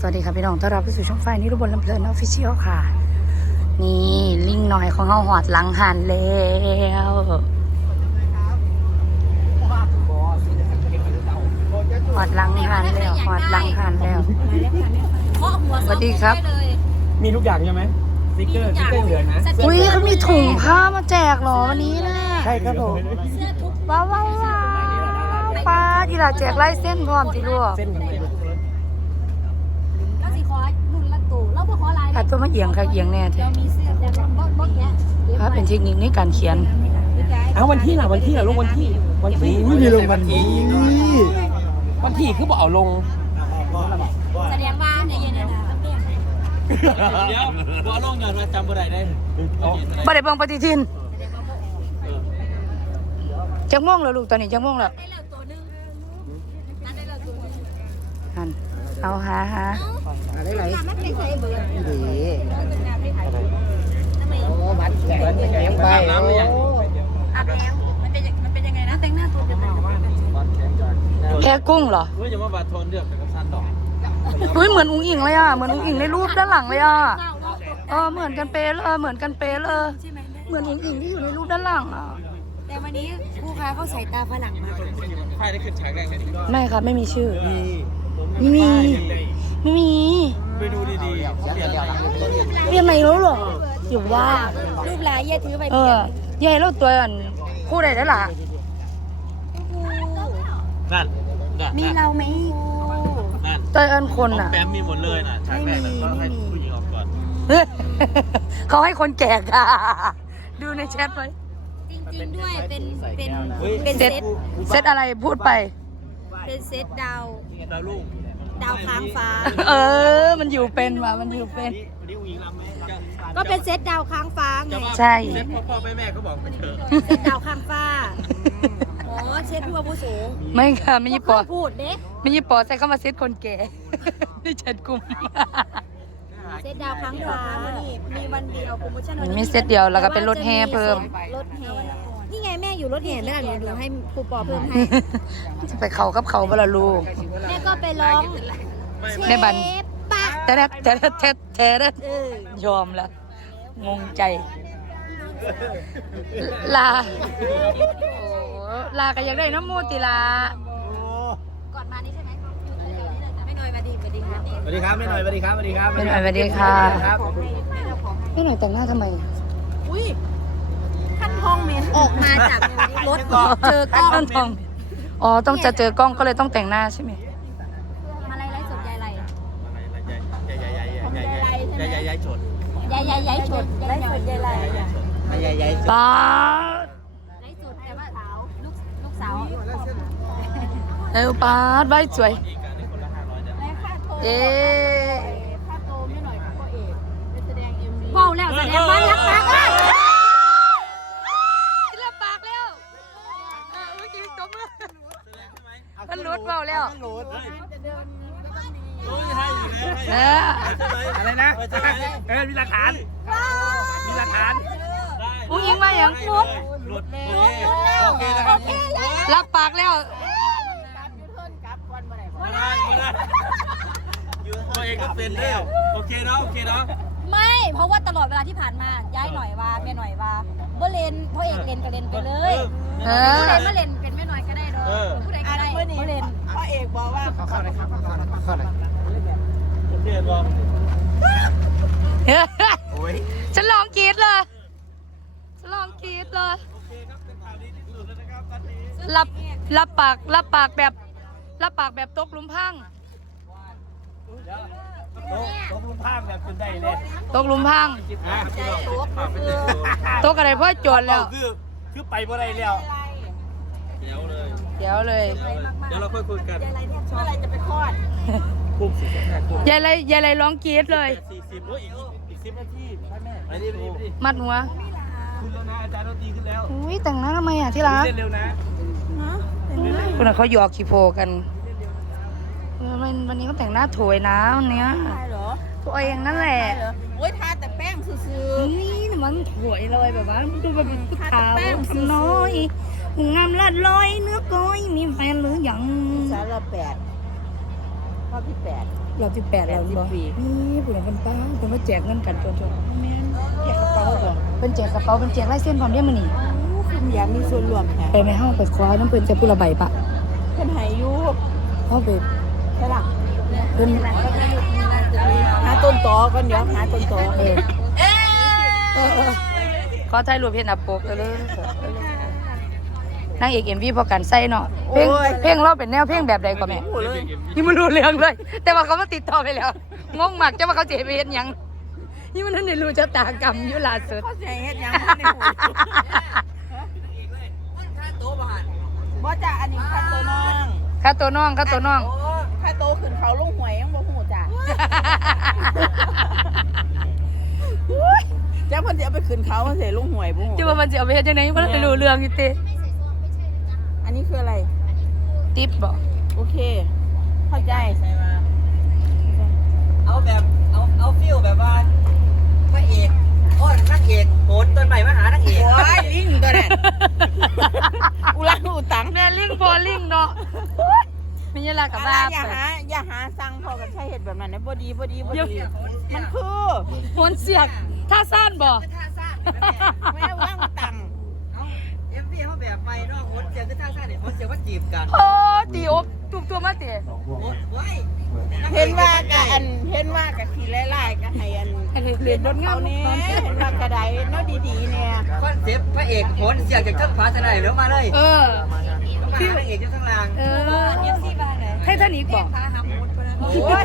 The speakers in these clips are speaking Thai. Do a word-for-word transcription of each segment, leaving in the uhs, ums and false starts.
สวัสดีค่ะพี่น้องต้อนรับเข้าสู่ช่องไฟนี่รุบลลำเพลินออฟฟิเชียลค่ะนี่ลิงหน่อยของเฮาหอดหลังหันแล้วหอดหลังหันแล้วหอดหลังหันแล้วสวัสดีครับมีทุกอย่างใช่ไหมสติ๊กเกอร์สติ๊กเกอร์เหลือนะอุ้ยเขามีถุงผ้ามาแจกเหรอวันนี้นะใช่ครับผมว้าวว้าวว้าวป้าอีหล่าแจกลายเส้นพร้อมติลูกเส้นกันไปดูเราสิขอรุ่นละตู่เราบ่ขอลายถ้าตัวมาเอียงค่ะเอียงแน่แท้เรามีเสื้อแต่บ่บ่แกะถ้าเป็นเทคนิคในการเขียนเอาวันที่ล่ะวันที่ล่ะลงวันที่วันที่มีลงวันที่วันที่คือบอกเอาลงแสดงว่าเนี่ยเนี่ยเนี่ยเดี๋ยวว่าลงเงินมาจำบ่ได้ได้บ่ได้เบิ่งปฏิทินจักโมงแล้วลูกตอนนี้จักโมงแล้วได้แล้วตัวนึงนั่นได้แล้วตัวนึงหันเอาหาหาอะไรไรมันเป็นใส่เบิดดีทำไมโอ้บัตรแข็งแข็งไปโอ้อาบแล้วมันเป็นมันเป็นยังไงนะแต่งหน้าตัวเป็นแบบแค่กุ้งเหรอเฮ้ยอย่ามาบาดทนเดือดกับสั้นดอกเฮ้ยเหมือนอุ้งอิงเลยอ่ะเหมือนอุ้งอิงในรูปด้านหลังเลยอ่ะเออเหมือนกันเป๊ะเลยเหมือนกันเป๊ะเลยใช่ไหมเหมือนอุ้งอิงที่อยู่ในรูปด้านหลังอ่ะแต่วันนี้ผู้ค้าเขาใส่ตาฝรั่งมาใครได้ขึ้นฉากแรกเลยไม่ครับไม่มีชื่อไม่มีไม่มีไปดูดีๆเปลี่ยนเรียนใหม่แล้วเหรออยู่ว่ารูปลายเย่ถือไปเออยายเราตัวอันคู่ใดได้ล่ะนั่นนั่นมีเราไหมนั่นตัวอันคนอ่ะแปมมีหมดเลยน่ะฉากแรกแล้วก็ให้ผู้หญิงออกก่อนเขาให้คนแก่ค่ะ ดูในแชทไว้จริงๆด้วยเป็นเป็นเป็เป็น นเซเซตตเซตอะไรพูดไปเป็นเซตดาวดาวลุ่งดาวค้างฟ้าเออ มันอยู่เป็นว่ะมันอยู่เป็นวันนี้ผู้หญิงรำไหมก็เป็นเซตดาวค้างฟ้าไงใช่เซ็ตพ่อพ่อแม่แม่เขาบอกไปเถอะเซตดาวค้างฟ้าอ๋อเซตผู้อาวุโสไม่ค่ะไม่ยี่ปอบ่เคยพูดเด้ไม่ยี่ปอใส่เข้ามาเซตคนแก่ ในแชทกลุ่มเซตดาวค้างฟ้ามีวันเดียวโปรโมชั่นวันนี้มีเซตเดียวแล้วก็เป็นรถแห่เพิ่มรถแห่นี่ไงแม่อยู่รถแห่แม่หนูดูให้ครูปอเพิ่มให้จะไปเขากับเขาบลาลูกแม่ก็ไปร้องแม่บันเชฟปะแต่แต่แต่แต่แต่แต่เออยอมละงงใจ ลาโอ้ลาก็อยากได้น้ำมูติลาก่อนมานี่ใช่ไหมไม่น้อยมาดีมาดีครับสวัสดีครับไม่หน่อยสวัสดีครับสวัสดีครับเป็นอะไรดีค่ะครับไม่หน่อยแต่งหน้าทำไมอุ้ยขั้นทองเหม็นออกมาจากรถเจอกล้องท่านทองอ๋อต้องจะเจอกล้องก็เลยต้องแต่งหน้าใช่ไหมมาไล่ไล่สดยายไล่ใหญ่ใหญ่ใหญ่ใหญ่ใหญ่ใหญ่ใหญ่ชนยายยายยายสดไล่สดยายไล่ใหญ่ใหญ่ป้าไล่สดแต่ว่าสาวลูกลูกสาวเออป้าใบสวยอีกอันนี้คนละห้าร้อยเด้อและค่าโตเอ๊ะค่าโตไม่หน่อยกับพ่อเอกเป็นแสดงเอ็มวีว้าวแล้วแสดงบ้านรักมากอ่ะลำบากแล้วเมื่อกี้ตบมือมันรุดเบาแล้วโหลดโอ้ยให้อยู่เลยเอให้ออะไรนะเออมีหลักฐานมีหลักฐานผู้หญิงมาอย่างรุดหลุดโอเคโอเคนะครับรับปากแล้วมาได้มาได้อยู่ตัวเองก็เป็นแล้วโอเคเนาะโอเคเนาะไม่เพราะว่าตลอดเวลาที่ผ่านมาย้ายหน่อยว่าแม่หน่อยว่าเมื่อเลนพ่อเอกเลนก็เลนไปเลยเอผู้อใดมาเลนเป็นแม่หน่อยก็ได้เด้อผู้ใดก็ได้เมื่อเลนพ่อเอกบอกว่าเข้าเข้าเลยครับเข้าเข้าเลยเข้าเลยโอเคบอกโอ้ยฉันลองกรีดเลยฉันลองกรีดเลยโอเคครับเป็นข่าวดีที่สุดแล้วนะครับตอนนี้รับรับปากรับปากแบบรับปากแบบตกหลุมพังโต๊ะโต๊ะลุงภาพแบบเป็นได้เลยตกหลุมพังอ่ะพี่น้องฝากเป็นตัวตกอะไรพ่อจวนแล้วคือคือไปบ่ได้แล้วเดี๋ยวเลยเดี๋ยวเลยเดี๋ยวเราค่อยคุยกันเมื่อไรจะไปคลอดคุ้มสิบแปดคุ้มยายไรยายไรร้องกรีดเลยสี่สิบโอ้ยอีกอีกสิบนาทีใช่แม่ไปดิไปดิไปดิมัดหัวขึ้นแล้วนะอาจารย์ดนตรีขึ้นแล้วอุ้ยแต่งหน้าทำไมอ่ะที่รักเล่นเร็วนะคุณน่ะเขาหยอกขี้โพกันเออวันวันนี้เขาแต่งหน้าถวยนะวันเนี้ยใช่เหรอตัวเองนั่นแหละโอ้ยทาแต่แป้งซื่อนี่มันถวยเลยแบบว่าดูแบบผู้ขาวคำน้อยงามละลอยเนื้อก้อยมีแฟนหรือยังๆสารแปดรอบที่แปดรอบที่แปดแล้วบ่แปดสิบปีนี่ผู้ใดเพิ่นป้าเพิ่นมาแจกเงินกันจนแม่นแค่กระเป๋าก่อนๆเพิ่นแจกกระเป๋าเพิ่นแจกลายเส้นพร้อมเด้อมื้อนี้คุณอยากมีส่วนรวมค่ะไปไหมเฮาไปขอน้ำเพิ่นจะผู้ละใบปะเพิ่นให้อยู่เฮาไปใช่ล่ะเพิ่นหาต้นตอก่อนเดี๋ยวหาต้นตอเออเออเออขอถ่ายรูปเฮ็ดหน้าปกเด้อเลยนางเอก เอ็ม วี พอกันใส่เนาะเพลงเพลงเราเป็นแนวเพลงแบบใดก็แม่โอ้เลยนี่มันรู้เรื่องเลย แต่ว่าเขามาติดต่อไปแล้วงงมากจะว่าเขาจะไปเฮ็ดหยังนี่มันนั่นได้รู้ชะตากรรมอยู่ล่าสุดเขาสิให้เฮ็ดหยังบ่ในหูบ่จ้ะอันนี้ค่าตัวน้องค่าตัวน้องค่าตัวน้องค่าโตขึ้นเขาลงหวยยังบ่ฮู้จ้ะจ้าเพิ่นสิเอาไปขึ้นเขาเพิ่นสิลงหวยบ่ฮู้จะว่ามันจะเอาไปเฮ็ดจังได๋มันได้รู้เรื่องอยู่ติอันนี้คืออะไรติ๊บบ่โอเค เข้าใจเอาแบบเอาเอาฟิลแบบว่าพระเอกอ้อนนักเอกโหนต้นใหม่มาหานักเอกโอ้ยลิงตัวนั้นอุลังอุตังแม่ลิงพอลิงเนาะมีเวลากับว่าอย่าไปหาอย่าหาสั่งพอกันใช้เห็ดแบบนั้นนะบ่ดีบ่ดีบ่ดีมันคือโหนเสียกท่าซ่านบ่ท่าซ่าแม่ว่างตังเอาเอ็มพีเขาแบบใหม่เนาะโหนเสียงคือท่าซ่าเนี่ยโหนเสียงว่าจีบกันโอ้ตีอบตุบตัวมาติโหนไว้เห็นว่ากะอันเห็นว่ากะขี่ไล่ๆกะให้อันอันนี้เรียนรถงาเขามเนี่ยเห็นว่ากะไดเนาะดีๆเนี่ยคอนเซปต์พระเอกโหนเสียงจากเครื่องฟ้าสนายแล้วมาเลยเออมาหานักเอกอยู่ข้างล่างเออไททานิกบ่โอ้ย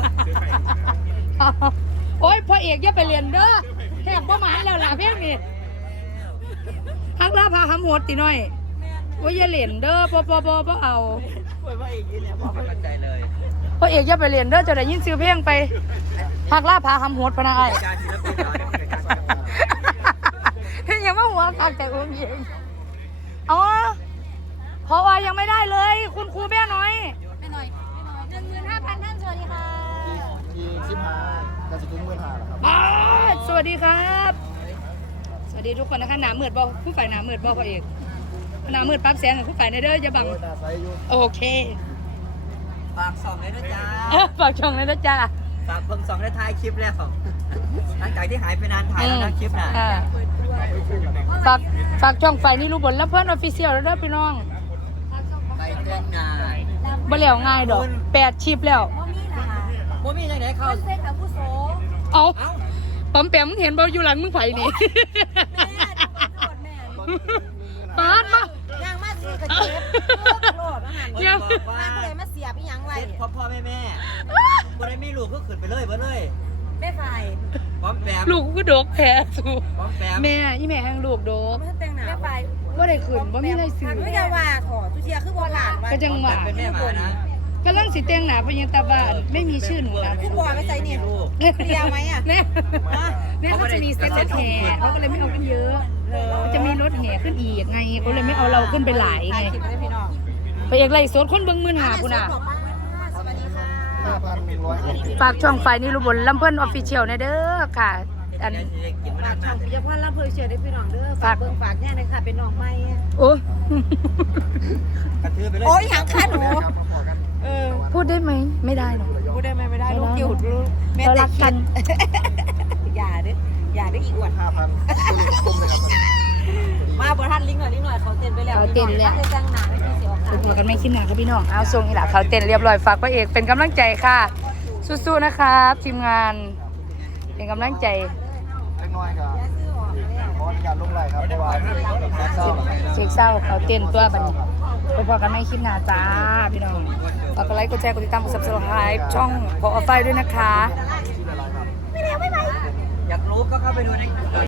โอ้ยพ่อเอกอย่าไปเรียนเด้อแทบบ่หมายแล้วล่ะเพียงนี่ฮักลาพาหำโหดติหน่อยโอ้ยอย่าเรียนเด้อบ่บ่บ่บ่เอาป่วยว่าอีกอยู่เนี่ยบอกไม่เข้าใจเลยพ่อเอกอย่าไปเรียนเด้อจะได้ยินชื่อเพลงไปฮักลาพาหำโหดพะนะอ้ายการศิลปินเหรอเนี่ยการเฮ้ยอย่ามาหัวคักแต่อุ้มยิงอ๋อเพราะว่ายังไม่ได้เลย คุณครูแม่น้อยไม่หน่อยไม่หน่อยหนึ่งหมื่นห้าพันท่านสวัสดีค่ะที่สิบห้าการจะถึงเมื่อหาแล้วครับบ้าดสวัสดีครับ สวัสดีทุกคนนะคะหนามืดบ่ผู้ฝ่ายหนามืดบ่พ่อเอกหนามืดปั๊บแสงกับผู้ฝ่ายในเด้ออย่าบังโอ้ยหน้าใสอยู่โอเคฝากส่องเลยนะจ๊ะเออฝากช่องเลยนะจ๊ะฝากเพิ่งส่องได้ท้ายคลิปแล้วหลังจากที่หายไปนานถ่ายแล้วนะคลิปน่ะอ่าฝากฝากช่องฝ่ายนี้รู้บนแล้วเพื่อนออฟฟิเชียลแล้วเด้อพี่น้องไปแจ้งงานบ่แล้วง่ายดอกแปดชิปแล้วว่ามีนะคะโมมี่ยังไหนเขาคนเซ็ตกับผู้โสเอาเอ้าปอมแปมมึงเห็นบ่อยู่หลังมึงไผนี่แม่ตำรวจแม่ปาดมาย่างมาสิกระเจ็บโลดอาหารเดี๋ยวบอกว่ามาเลยมาเสียบอีหยังไว้เซ็ตพ่อพ่อแม่แม่คนได้ไม่รู้ก็ขึ้นไปเลยเบิดเลยแม่ฝ่ายพร้อมแปมลูกกูโดกแพ้สูพร้อมแปมแม่อีแม่แห่งลูกโดกไม่แต่งหนาแม่ฝ่ายบ่ได้ขึ้นบ่มีอะไรซื้อไม่จะว่าถอดทุเทียคือบ่ผ่านไว้ก็จังหวะเป็นแม่หมานะกำลังสิแต่งหน้าเพราะยังตาบ้านไม่มีชื่อหนูนะคือบ่ไม่ใส่เนี่ยลูกเคลียร์ไหมอ่ะเนี่ยเนี่ยเขาจะมีเซ็ตรถแห่เขาก็เลยไม่เอาขึ้นเยอะจะมีรถแห่ขึ้นอีกไงเขาเลยไม่เอาเราขึ้นไปหลายไงถ่ายคลิปไว้พี่น้องไปเอกไล่สดคนเบิ่งหมื่นหาพุ่นน่ะสวัสดีค่ะห้าพันหนึ่งร้อยหกสิบฝากช่องไฟนี่รูบนลำเพิ่นออฟฟิเชียลในเด้อค่ะอันกินฝากช่องพิยพรลำเพลินเชียร์ด้วยพี่น้องเด้อฝากเบิ่งฝากแน่เลยค่ะเป็นน้องใหม่โอ้กระทืบไปเลยโอ้ยหางคันหนูครับพอๆกันเออพูดได้ไหมไม่ได้หรอกพูดได้ไหมไม่ได้ลูกจิ๋วแม่เราแต่รักคิกัดนอย่าเด้ออย่าเด้ออีกอวดห้าพันตุ้มเลยครับมาบนท่านลิงก์หน่อยลิงก์หน่อยเขาเต้นไปแล้วพี่น้องถ้าจังหนาไม่มีเสียออกไปตัวกันไม่คิดหนาครับพี่น้องเอาทรงนี่แหละเขาเต้นเรียบร้อยฝากพระเอกเป็นกำลังใจค่ะสู้ๆนะครับทีมงานเป็นกำลังใจเล็กน้อยครับขออนุญาตลงไลน์ครับเพราะว่าเศร้าเช็คเศร้าเขาเต้นตัวบัดนี้ไปพอกันไม่คิดหนาจ้าพี่น้องฝากกดไลค์กดแชร์กดติดตามกด ซับสไครบ์ ช่องพอไฟด้วยนะคะชื่ออะไรครับอยากรู้ก็เข้าไปดูใน